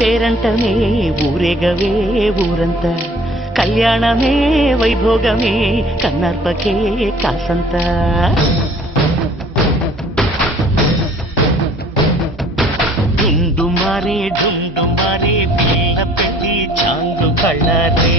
పేరంటమే ఊరేగవే ఊరంత కళ్యాణమే వైభోగమే కన్నార్పకే కాసంత ढुंडुमारे पिल्ल पेटी चांदू कळारे